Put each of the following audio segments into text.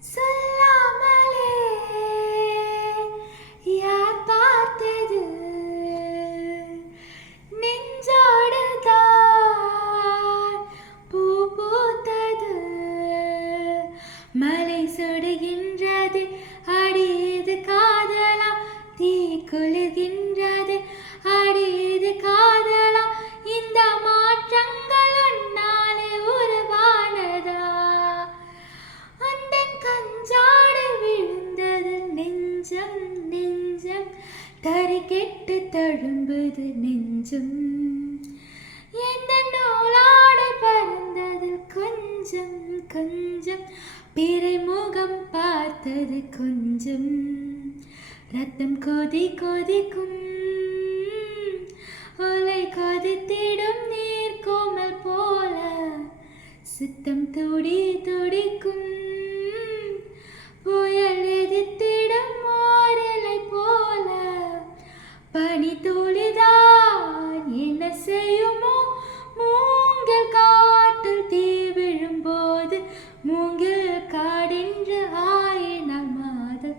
சொல்லாமலே. யார் பார்த்தது? நெஞ்சோடு பூ பூத்தது. மலை சுடுகின்றது தழும்புது நெஞ்சும். எந்த நூலாடை பறந்தது கொஞ்சம் கொஞ்சம். பிறை முகம் பார்த்தது கொஞ்சம். ரத்தம் கொதி கொதிக்கும். ஒலை கொதித்திடும் நீர் கோமல் போல. சித்தம் துடி துடிக்கும். பனி தூளிதான் என்ன செய்யுமோ? மூங்கில் காட்டில் தீ விழும்போது மூங்கில் காடென்று ஆயினால் மாதல்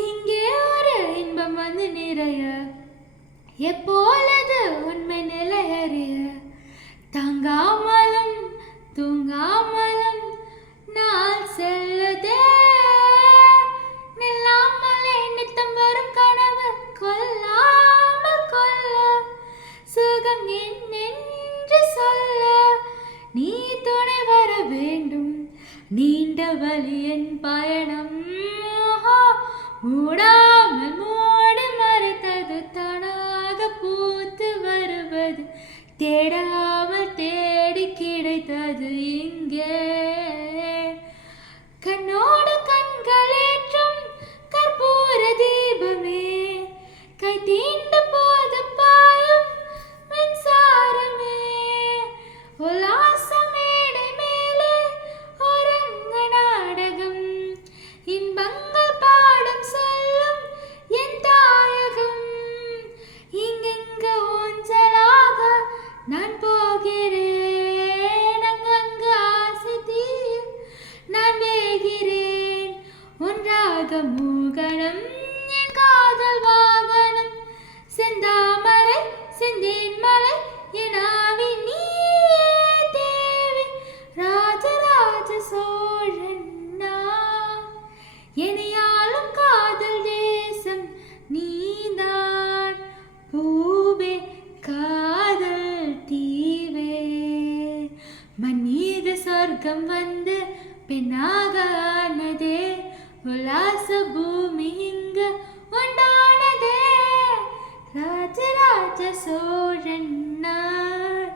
இங்கே ஒரு இன்பம் வந்து நிறைய. எப்பொழுது உண்மை நிலையறிய நீண்ட வழியின் பயணம். மூடாமல் மூடி மறைத்தது தானாக பூத்து வருவது. தேடாமல் தேடி கிடைத்தது இங்கே. ஒன்றாக என் காதல் வாகனம். செந்தாமரை செந்தேன் மலை என் ஆவி நீயே தேவி. ராஜராஜ சோழன் எனையாலும் காதல் தேசம் நீதான். பூவே காதல் தீவே. மண் சொர்க்கம் வந்து பெண்ணாக ஆனதே உல்லாச பூமி இங்கு உண்டானதே. ராஜராஜ சோழன் நான்